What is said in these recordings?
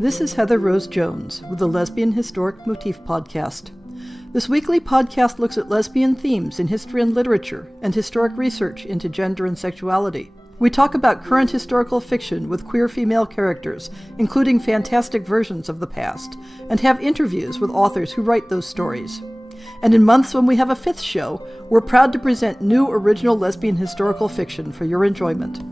This is Heather Rose Jones with the Lesbian Historic Motif podcast. This weekly podcast looks at lesbian themes in history and literature and historic research into gender and sexuality. We talk about current historical fiction with queer female characters, including fantastic versions of the past, and have interviews with authors who write those stories. And in months when we have a fifth show, we're proud to present new original lesbian historical fiction for your enjoyment.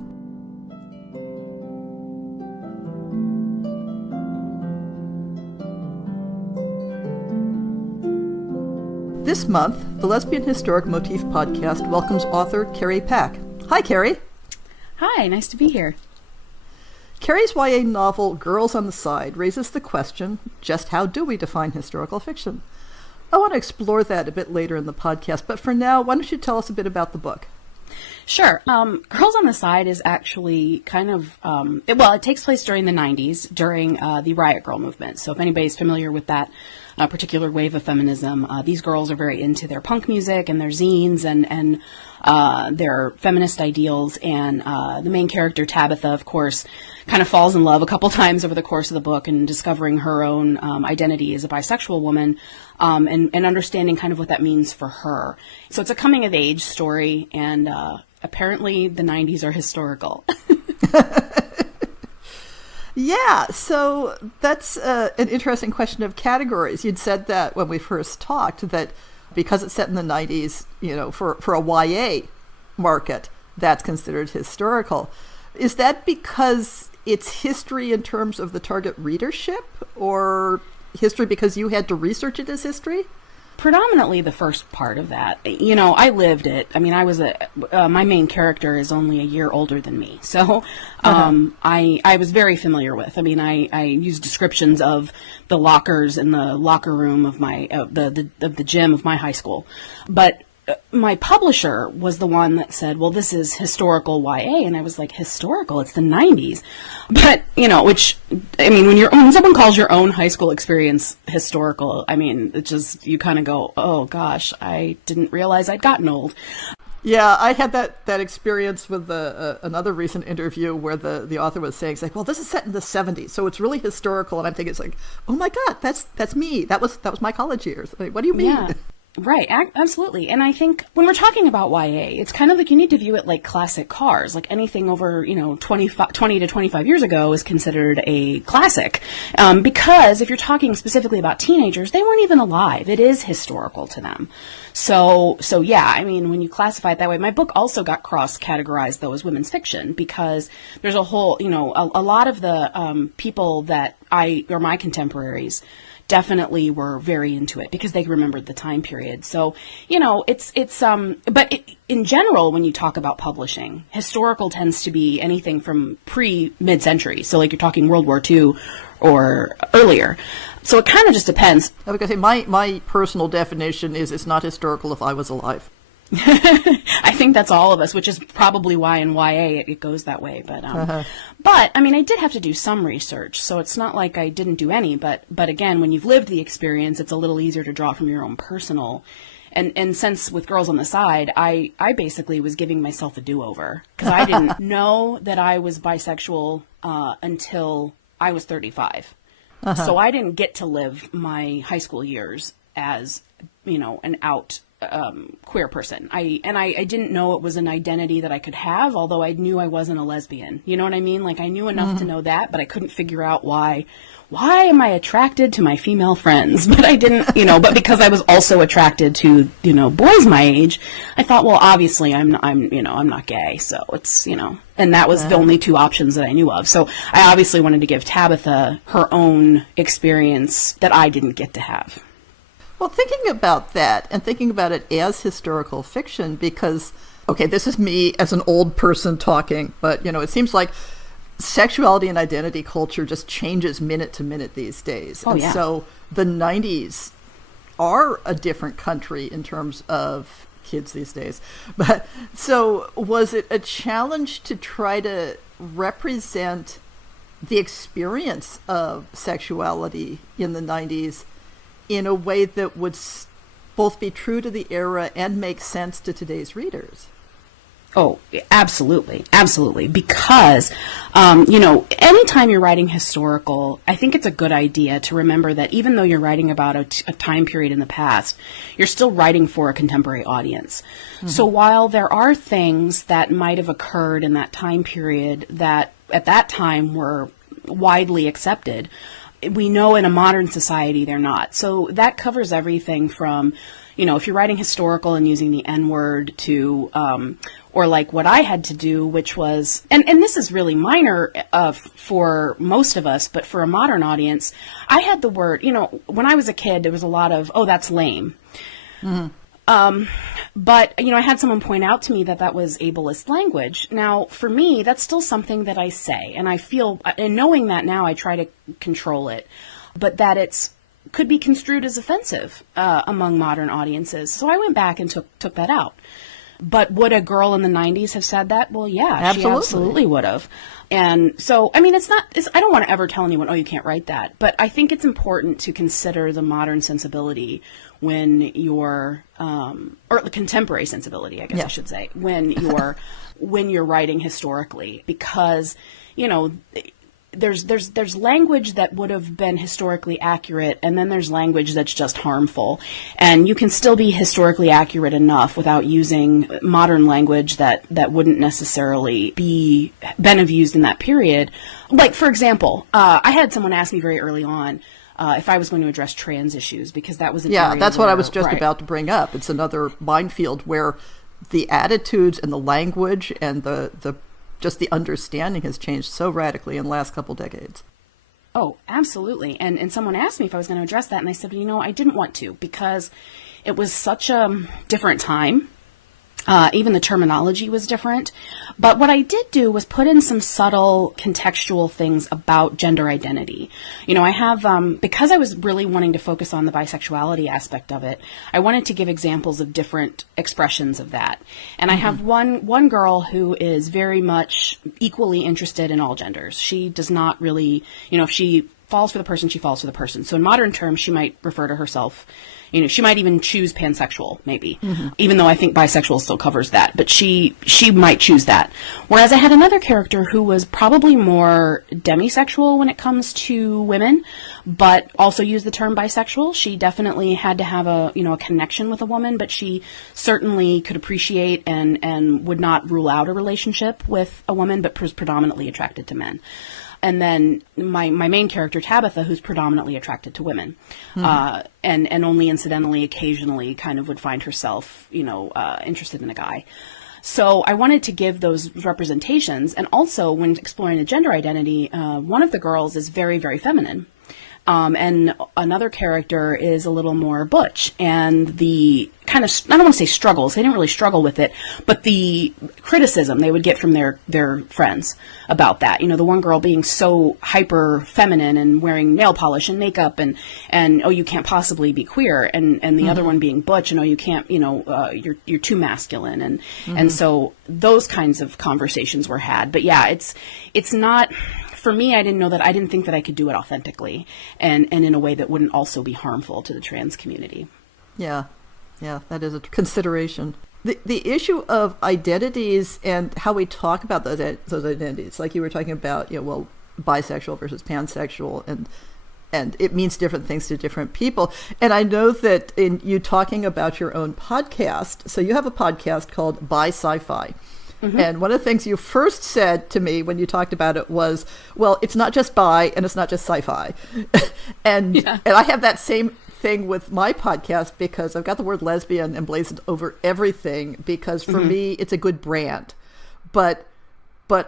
This month, the Lesbian Historic Motif podcast welcomes author Carrie Pack. Hi, Carrie. Hi, nice to be here. Carrie's YA novel, Grrrls on the Side, raises the question, just how do we define historical fiction? I want to explore that a bit later in the podcast, but for now, why don't you tell us a bit about the book? Sure. Grrrls on the Side is actually kind of, it takes place during the 90s, during the Riot Grrrl movement. So if anybody's familiar with that particular wave of feminism, these girls are very into their punk music and their zines and their feminist ideals. And the main character, Tabitha, of course, kind of falls in love a couple times over the course of the book and discovering her own identity as a bisexual woman and understanding kind of what that means for her. So it's a coming-of-age story, and apparently the 90s are historical. Yeah, so that's an interesting question of categories. You'd said that when we first talked, that because it's set in the 90s, you know, for a YA market, that's considered historical. Is that because it's history in terms of the target readership, or history because you had to research it as history? Predominantly the first part of that. You know, I lived it. I mean, my main character is only a year older than me. So I was very familiar with. I mean, I used descriptions of the lockers in the locker room of the gym of my high school. But my publisher was the one that said, well, this is historical YA. And I was like, historical? It's the 90s. But, you know, which, I mean, when someone calls your own high school experience historical, I mean, it just, you kind of go, oh gosh, I didn't realize I'd gotten old. Yeah, I had that experience with another recent interview where the author was saying, it's like, well, this is set in the 70s, so it's really historical. And I'm thinking, it's like, oh my God, that's me. That was my college years. Like, what do you mean? Yeah. Right, absolutely. And I think when we're talking about YA, it's kind of like you need to view it like classic cars. Like anything over, 20 to 25 years ago is considered a classic. Because if you're talking specifically about teenagers, they weren't even alive. It is historical to them. So yeah, I mean, when you classify it that way, my book also got cross-categorized, though, as women's fiction, because there's a whole, a lot of the people that or my contemporaries definitely were very into it because they remembered the time period. So, in general, when you talk about publishing, historical tends to be anything from mid-century. So like you're talking World War II or earlier. So it kind of just depends. I was going to say, my personal definition is it's not historical if I was alive. I think that's all of us, which is probably why in YA it goes that way. But I mean, I did have to do some research, so it's not like I didn't do any. But again, when you've lived the experience, it's a little easier to draw from your own personal. And since with Grrrls on the Side, I basically was giving myself a do-over because I didn't know that I was bisexual until I was 35. So I didn't get to live my high school years as an out queer person. I didn't know it was an identity that I could have, although I knew I wasn't a lesbian. You know what I mean? Like I knew enough to know that, but I couldn't figure out why am I attracted to my female friends? But I didn't, but because I was also attracted to, boys my age, I thought, well, obviously I'm not gay. So it's, and that was the only two options that I knew of. So I obviously wanted to give Tabitha her own experience that I didn't get to have. Well, thinking about that and thinking about it as historical fiction, because, okay, this is me as an old person talking, but, it seems like sexuality and identity culture just changes minute to minute these days. Oh, yeah. So the 90s are a different country in terms of kids these days. But so was it a challenge to try to represent the experience of sexuality in the 90s in a way that would both be true to the era and make sense to today's readers? Oh, absolutely. Absolutely. Because, anytime you're writing historical, I think it's a good idea to remember that even though you're writing about a time period in the past, you're still writing for a contemporary audience. Mm-hmm. So while there are things that might have occurred in that time period that at that time were widely accepted, we know in a modern society they're not. So that covers everything from, if you're writing historical and using the N-word to, or like what I had to do, which was, and this is really minor for most of us, but for a modern audience, I had the word, when I was a kid, there was a lot of, oh, that's lame. Mm-hmm. But, I had someone point out to me that was ableist language. Now, for me, that's still something that I say, and I feel, and knowing that now, I try to control it, but that could be construed as offensive among modern audiences. So I went back and took that out. But would a girl in the 90s have said that? Well, yeah, absolutely. She absolutely would have. And so, I mean, I don't want to ever tell anyone, oh, you can't write that. But I think it's important to consider the modern sensibility when you're, or the contemporary sensibility, I guess I should say, when you're writing historically, because, there's language that would have been historically accurate, and then there's language that's just harmful. And you can still be historically accurate enough without using modern language that wouldn't necessarily been of used in that period. Like, for example, I had someone ask me very early on if I was going to address trans issues, because that was an area that's what I was just about to bring up. It's another minefield where the attitudes and the language and the just the understanding has changed so radically in the last couple decades. Oh, absolutely. And someone asked me if I was going to address that, and I said, I didn't want to, because it was such a different time. Even the terminology was different. But what I did do was put in some subtle contextual things about gender identity. I have, because I was really wanting to focus on the bisexuality aspect of it, I wanted to give examples of different expressions of that. And I have one girl who is very much equally interested in all genders. She does not really, if she falls for the person, she falls for the person. So in modern terms, she might refer to herself, she might even choose pansexual, maybe, even though I think bisexual still covers that. But she might choose that. Whereas I had another character who was probably more demisexual when it comes to women, but also used the term bisexual. She definitely had to have a connection with a woman, but she certainly could appreciate and would not rule out a relationship with a woman, but was predominantly attracted to men. And then my main character, Tabitha, who's predominantly attracted to women, and only incidentally, occasionally, kind of would find herself, interested in a guy. So I wanted to give those representations. And also, when exploring the gender identity, one of the girls is very, very feminine. And another character is a little more butch, and the kind of, I don't want to say struggles, they didn't really struggle with it, but the criticism they would get from their friends about that. The one girl being so hyper feminine and wearing nail polish and makeup and oh, you can't possibly be queer, and the other one being butch, and oh, you can't, you're too masculine, and so those kinds of conversations were had. But yeah, it's not. For me, I didn't think that I could do it authentically and in a way that wouldn't also be harmful to the trans community. Yeah, that is a consideration. The issue of identities and how we talk about those identities, like you were talking about, bisexual versus pansexual, and it means different things to different people. And I know that in you talking about your own podcast, so you have a podcast called By Sci Fi. And one of the things you first said to me when you talked about it was, well, it's not just bi and it's not just sci-fi. and I have that same thing with my podcast, because I've got the word lesbian emblazoned over everything, because for me, it's a good brand. But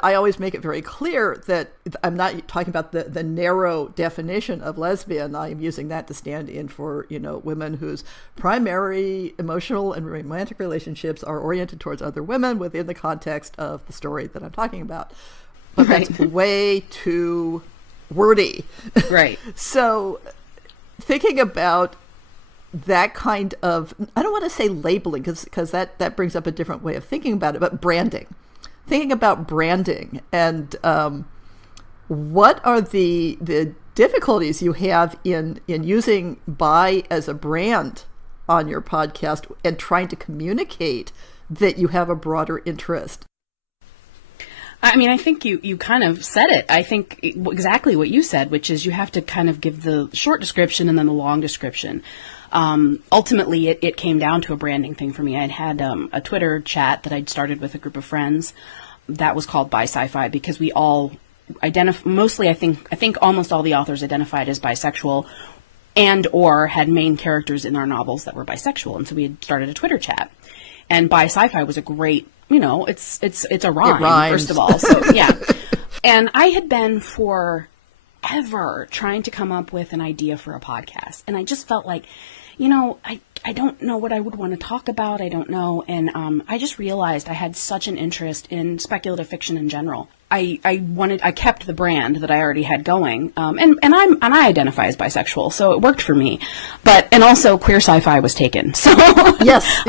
I always make it very clear that I'm not talking about the narrow definition of lesbian. I'm using that to stand in for, women whose primary emotional and romantic relationships are oriented towards other women within the context of the story that I'm talking about. But that's way too wordy. Right. So thinking about that kind of, I don't want to say labeling, because that brings up a different way of thinking about it, but branding. Thinking about branding and what are the difficulties you have in using bi as a brand on your podcast and trying to communicate that you have a broader interest? I mean, I think you kind of said it. I think exactly what you said, which is you have to kind of give the short description and then the long description. Ultimately, it came down to a branding thing for me. I'd had a Twitter chat that I'd started with a group of friends that was called By Sci Fi, because we all mostly, I think almost all the authors identified as bisexual and or had main characters in our novels that were bisexual. And so we had started a Twitter chat. And By Sci Fi was a great, it's a rhyme, first of all. So, yeah. And I had been forever trying to come up with an idea for a podcast. And I just felt like, I don't know what I would want to talk about. I don't know. And I just realized I had such an interest in speculative fiction in general. I kept the brand that I already had going. And I identify as bisexual, so it worked for me. And also queer sci-fi was taken. So yes,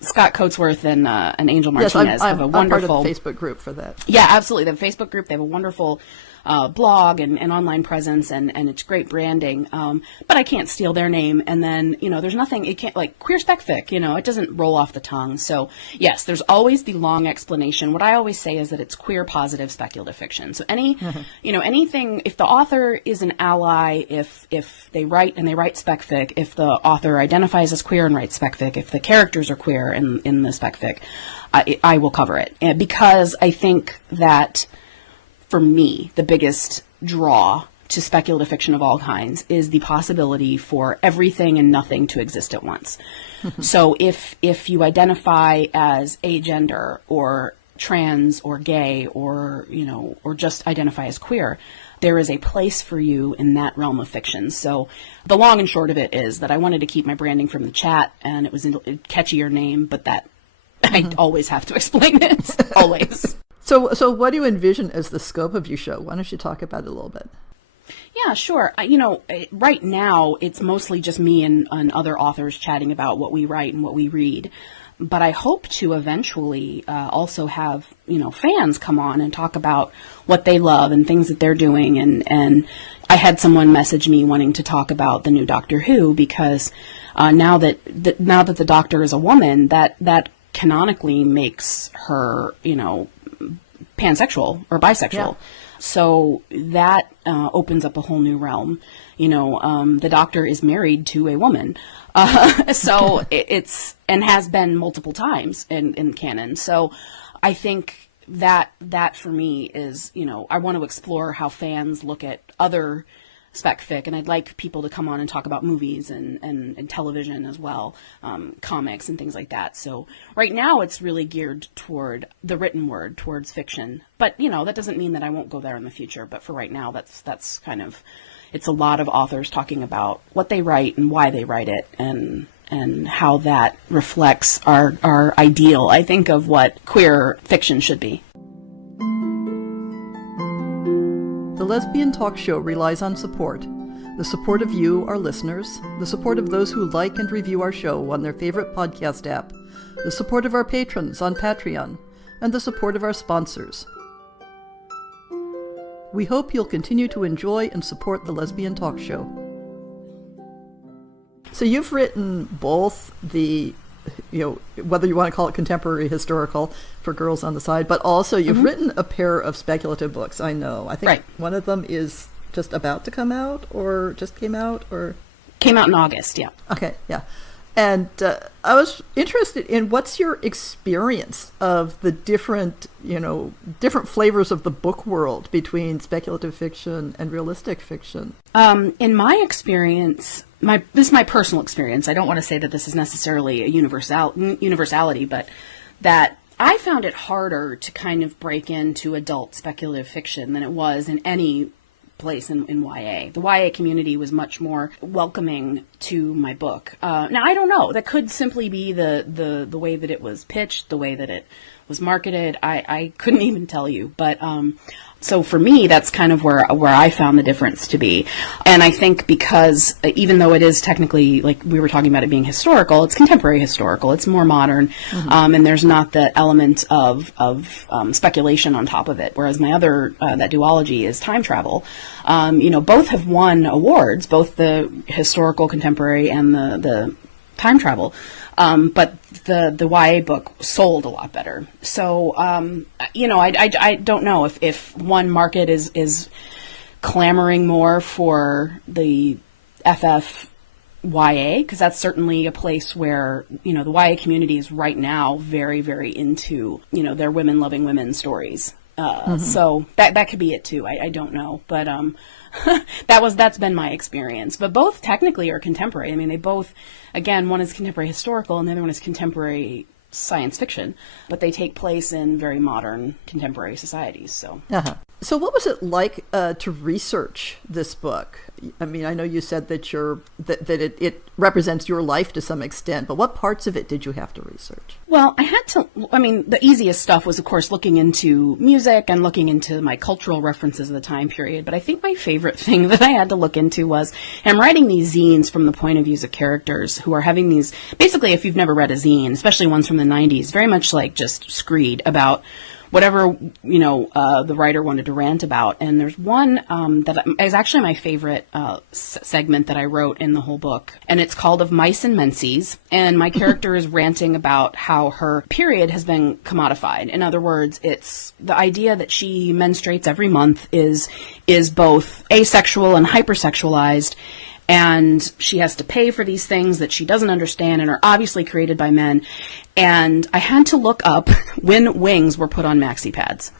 Scott Coatsworth and Angel Martinez have a wonderful... I'm part of the Facebook group for that. Yeah, absolutely. They have a Facebook group. They have a wonderful blog and online presence, and it's great branding. But I can't steal their name. And then, there's nothing, it can't, like queer spec fic, it doesn't roll off the tongue. So yes, there's always the long explanation. What I always say is that it's queer positive speculative fiction. So anything, if the author is an ally, if they write spec fic, if the author identifies as queer and writes spec fic, if the characters are queer in the spec fic, I will cover it. Because I think that, for me, the biggest draw to speculative fiction of all kinds is the possibility for everything and nothing to exist at once. So if you identify as agender or trans or gay or just identify as queer, there is a place for you in that realm of fiction. So the long and short of it is that I wanted to keep my branding from the chat, and it was a catchier name, but that I always have to explain it. Always. So what do you envision as the scope of your show? Why don't you talk about it a little bit? Yeah, sure. Right now, it's mostly just me and other authors chatting about what we write and what we read. But I hope to eventually also have, fans come on and talk about what they love and things that they're doing. And I had someone message me wanting to talk about the new Doctor Who, because now that the Doctor is a woman, that canonically makes her, pansexual or bisexual. Yeah. So that opens up a whole new realm. The Doctor is married to a woman. So it's, and has been multiple times in canon. So I think that for me is, I want to explore how fans look at other spec fic, and I'd like people to come on and talk about movies and television as well, comics and things like that. So right now it's really geared toward the written word, towards fiction. But, that doesn't mean that I won't go there in the future. But for right now, that's kind of, it's a lot of authors talking about what they write and why they write it, and how that reflects our ideal, I think, of what queer fiction should be. The Lesbian Talk Show relies on support. The support of you, our listeners, the support of those who like and review our show on their favorite podcast app, the support of our patrons on Patreon, and the support of our sponsors. We hope you'll continue to enjoy and support the Lesbian Talk Show. So you've written both the, whether you want to call it contemporary historical for Grrrls on the Side, but also you've written a pair of speculative books, I know. I think one of them is just about to come out, or just came out, or... Came out in August, yeah. Okay, yeah. And I was interested in what's your experience of the different flavors of the book world between speculative fiction and realistic fiction. In my experience, this is my personal experience. I don't want to say that this is necessarily a universality, but that I found it harder to kind of break into adult speculative fiction than it was in any place in YA. The YA community was much more welcoming to my book. Now, I don't know. That could simply be the way that it was pitched, the way that it was marketed. I couldn't even tell you. But so for me, that's kind of where I found the difference to be. And I think because even though it is technically, like we were talking about it being historical, it's contemporary historical. It's more modern. And there's not the element of speculation on top of it. Whereas my other, that duology is time travel. Both have won awards, both the historical contemporary and the time travel. But the YA book sold a lot better. So, I don't know if one market is clamoring more for the FF YA, because that's certainly a place where, the YA community is right now very, very into, their women loving women stories. So that could be it too. I don't know, but that's been my experience. But both technically are contemporary. I mean, they both, again, one is contemporary historical and the other one is contemporary science fiction, but they take place in very modern contemporary societies. So. So what was it like to research this book? I mean, I know you said that it represents your life to some extent, but what parts of it did you have to research? Well, the easiest stuff was, of course, looking into music and looking into my cultural references of the time period. But I think my favorite thing that I had to look into was, I'm writing these zines from the point of views of characters who are having these, basically, if you've never read a zine, especially ones from the 90s, very much like just screed about whatever, the writer wanted to rant about. And there's one that is actually my favorite segment that I wrote in the whole book. And it's called Of Mice and Menses. And my character is ranting about how her period has been commodified. In other words, it's the idea that she menstruates every month is both asexual and hypersexualized. And she has to pay for these things that she doesn't understand and are obviously created by men. And I had to look up when wings were put on maxi pads.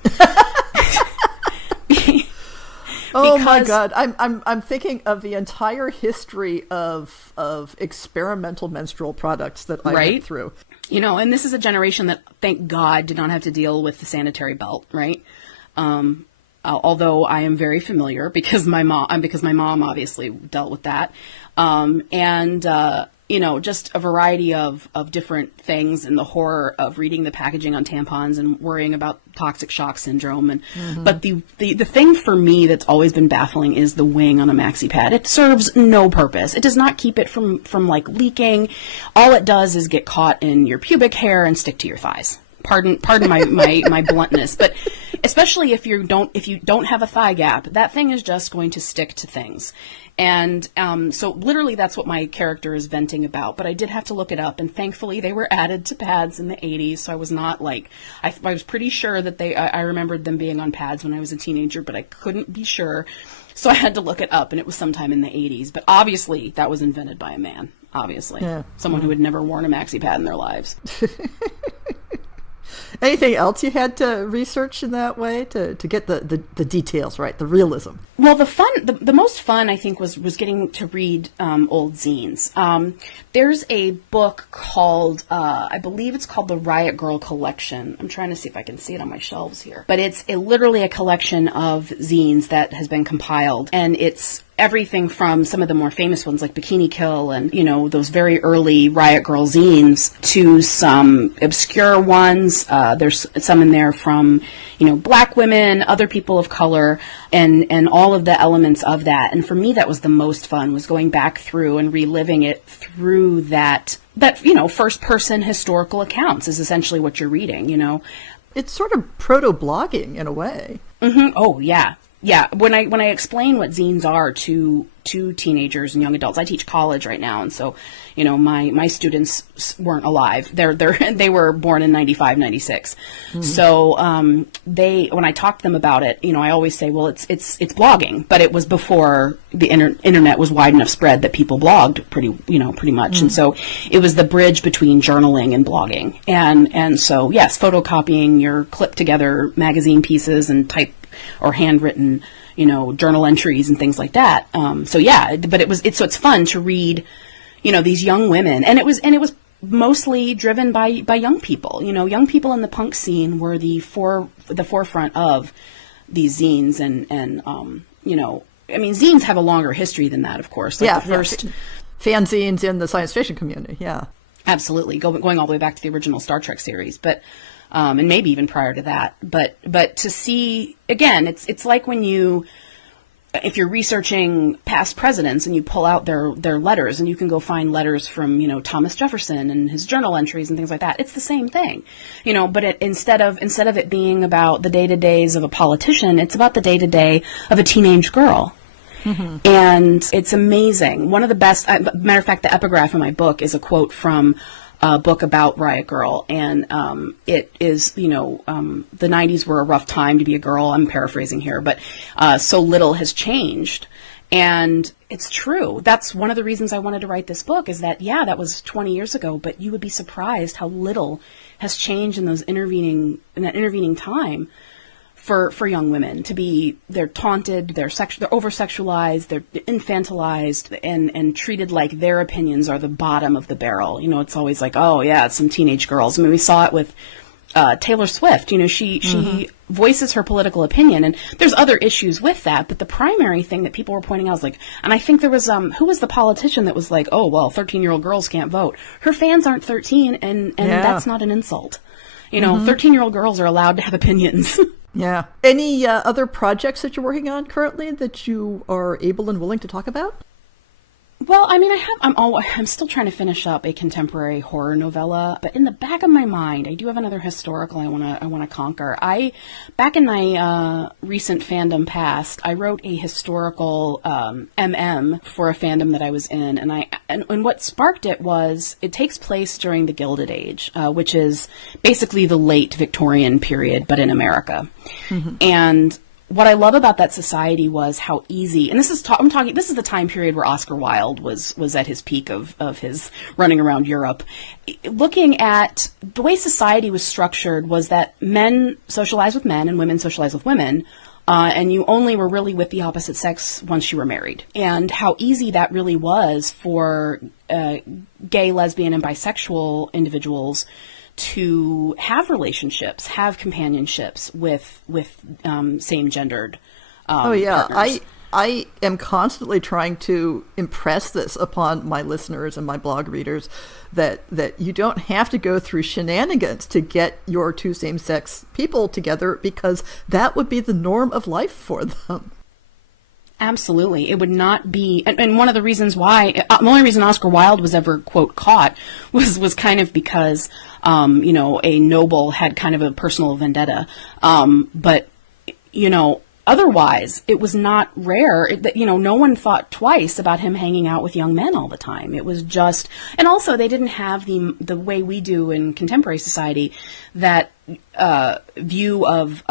Oh my God! I'm thinking of the entire history of experimental menstrual products that I went through. And this is a generation that, thank God, did not have to deal with the sanitary belt, right? Although I am very familiar because my mom obviously dealt with that. Just a variety of different things and the horror of reading the packaging on tampons and worrying about toxic shock syndrome. But the thing for me that's always been baffling is the wing on a maxi pad. It serves no purpose. It does not keep it from like leaking. All it does is get caught in your pubic hair and stick to your thighs. Pardon my bluntness, but especially if you don't have a thigh gap, that thing is just going to stick to things. And so literally that's what my character is venting about. But I did have to look it up, and thankfully they were added to pads in the 80s. So I was not like, I was pretty sure that I remembered them being on pads when I was a teenager, but I couldn't be sure. So I had to look it up, and it was sometime in the 80s. But obviously that was invented by a man, obviously. Yeah. Someone who had never worn a maxi pad in their lives. Anything else you had to research in that way to get the details right, the realism? Well, the most fun I think was getting to read old zines. There's a book called I believe it's called the Riot Grrrl Collection. I'm trying to see if I can see it on my shelves here, but it's literally a collection of zines that has been compiled, and it's everything from some of the more famous ones like Bikini Kill and, those very early Riot Grrrl zines to some obscure ones. There's some in there from, Black women, other people of color, and all of the elements of that. And for me, that was the most fun, was going back through and reliving it through that first person historical accounts is essentially what you're reading, It's sort of proto-blogging in a way. Mm-hmm. Oh, yeah. Yeah, when I explain what zines are to teenagers and young adults, I teach college right now, and so, my students weren't alive. They were born in 95, 96. Mm-hmm. So, when I talk to them about it, I always say, well, it's blogging, but it was before the internet was wide enough spread that people blogged pretty much. Mm-hmm. And so it was the bridge between journaling and blogging. And so, yes, photocopying your clipped together magazine pieces and type or handwritten, journal entries and things like that. So yeah, but it's fun to read, these young women, and it was mostly driven by young people. Young people in the punk scene were the forefront of these zines, and zines have a longer history than that, of course. Like the first fanzines in the science fiction community. Yeah, absolutely, going all the way back to the original Star Trek series, but. And maybe even prior to that, but to see, again, it's like when if you're researching past presidents and you pull out their letters, and you can go find letters from, Thomas Jefferson and his journal entries and things like that. It's the same thing, but instead of it being about the day-to-days of a politician, it's about the day-to-day of a teenage girl. Mm-hmm. And it's amazing. One of the best, matter of fact, the epigraph in my book is a quote from book about Riot Grrrl, and it is, the 90s were a rough time to be a girl. I'm paraphrasing here, but so little has changed. And it's true. That's one of the reasons I wanted to write this book, is that, yeah, that was 20 years ago, but you would be surprised how little has changed in that intervening time for young women. They're taunted, they're over-sexualized, they're infantilized, and treated like their opinions are the bottom of the barrel. It's always like, oh yeah, it's some teenage girls. I mean, we saw it with Taylor Swift. She voices her political opinion, and there's other issues with that, but the primary thing that people were pointing out was like, and I think there was who was the politician that was like, oh well, 13-year-old girls can't vote. Her fans aren't 13, and that's not an insult. 13-year-old girls are allowed to have opinions. Yeah. Any other projects that you're working on currently that you are able and willing to talk about? Well, I mean, I'm still trying to finish up a contemporary horror novella, but in the back of my mind, I do have another historical I want to conquer. Back in my recent fandom past, I wrote a historical MM for a fandom that I was in, and what sparked it was, it takes place during the Gilded Age, which is basically the late Victorian period, but in America. Mm-hmm. And what I love about that society was how easy, and this is the time period where Oscar Wilde was at his peak of his running around Europe. Looking at the way society was structured was that men socialized with men and women socialized with women, and you only were really with the opposite sex once you were married. And how easy that really was for gay, lesbian, and bisexual individuals to have relationships, have companionships with same-gendered partners. I am constantly trying to impress this upon my listeners and my blog readers that you don't have to go through shenanigans to get your two same-sex people together, because that would be the norm of life for them. Absolutely. It would not be, and one of the reasons why, the only reason Oscar Wilde was ever, quote, caught was kind of because, a noble had kind of a personal vendetta. But otherwise, it was not rare that, no one thought twice about him hanging out with young men all the time. It was just, and also they didn't have the way we do in contemporary society, that view of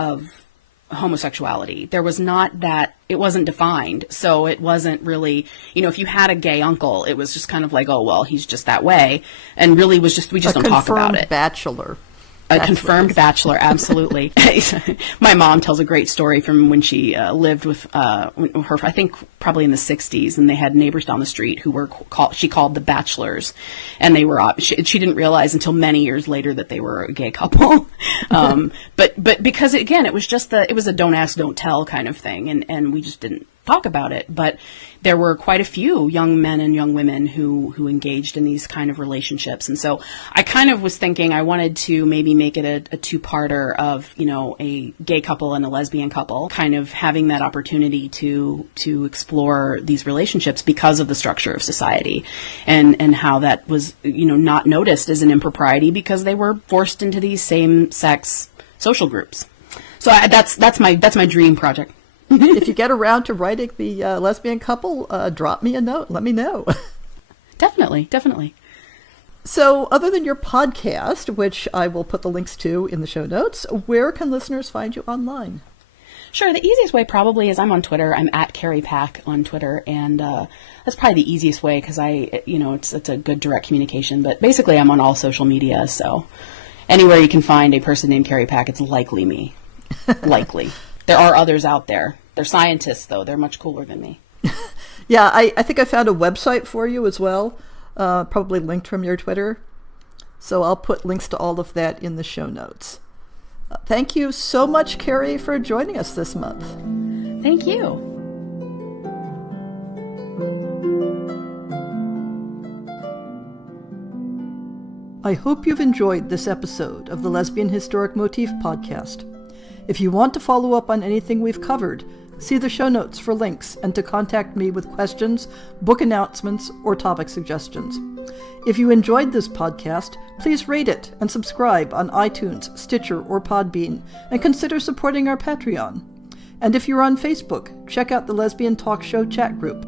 homosexuality. There was not that, it wasn't defined. So it wasn't really, if you had a gay uncle, it was just kind of like, oh, well, he's just that way. And really we just don't talk about it. Bachelor. A confirmed bachelor, absolutely. My mom tells a great story from when she lived with her, I think probably in the 60s, and they had neighbors down the street who were she called the Bachelors, and they were she didn't realize until many years later that they were a gay couple. But because again, it was just it was a don't ask, don't tell kind of thing, and we just didn't talk about it. But there were quite a few young men and young women who engaged in these kind of relationships. And so I kind of was thinking I wanted to maybe make it a two-parter of, a gay couple and a lesbian couple, kind of having that opportunity to explore these relationships because of the structure of society, and how that was, not noticed as an impropriety because they were forced into these same-sex social groups. So that's my dream project. If you get around to writing the lesbian couple, drop me a note. Let me know. Definitely. So other than your podcast, which I will put the links to in the show notes, where can listeners find you online? Sure. The easiest way probably is I'm on Twitter. I'm at Carrie Pack on Twitter. And that's probably the easiest way because it's a good direct communication. But basically I'm on all social media. So anywhere you can find a person named Carrie Pack, it's likely me. Likely. There are others out there. They're scientists, though. They're much cooler than me. Yeah, I think I found a website for you as well, probably linked from your Twitter. So I'll put links to all of that in the show notes. Thank you so much, Carrie, for joining us this month. Thank you. I hope you've enjoyed this episode of the Lesbian Historic Motif podcast. If you want to follow up on anything we've covered, see the show notes for links and to contact me with questions, book announcements, or topic suggestions. If you enjoyed this podcast, please rate it and subscribe on iTunes, Stitcher, or Podbean, and consider supporting our Patreon. And if you're on Facebook, check out the Lesbian Talk Show chat group.